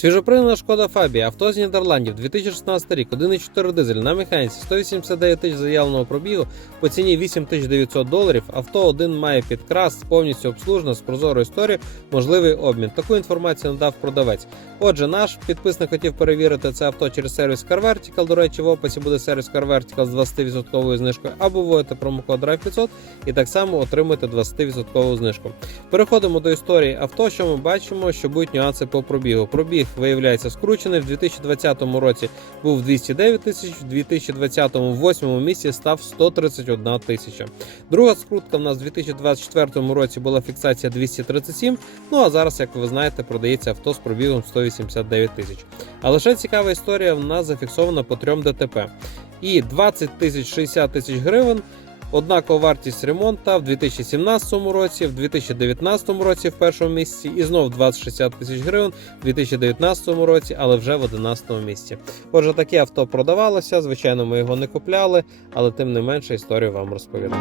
Свіжопринена шкода Фабія, авто з Нідерландів, 2016 рік, 1,4 дизель на механіці, 189 тисяч заявленого пробігу по ціні 8900 доларів. Авто один має підкрас, повністю обслужено з прозорою історією, можливий обмін. Таку інформацію надав продавець. Отже, наш підписник хотів перевірити це авто через сервіс Car Vertical. До речі, в описі буде сервіс Car Vertical з 20% знижкою, або вводите промокод Drive 500 і так само отримуєте 20% знижку. Переходимо до історії авто. Що ми бачимо, що будуть нюанси по пробігу. Пробіг виявляється скручений. В 2020 році був 209 тисяч, в 2020 в 8 місці став 131 тисяча. Друга скрутка в нас в 2024 році була фіксація 237. Ну а зараз, як ви знаєте, продається авто з пробігом 189 тисяч. А лише цікава історія в нас зафіксована по трьом ДТП. І 20 тисяч 60 тисяч гривень. Однакова вартість ремонта в 2017 році, в 2019 році в першому місці і знов 20-60 тисяч гривень в 2019 році, але вже в 11 місці. Отже, таке авто продавалося. Звичайно, ми його не купляли, але тим не менше історію вам розповідаю.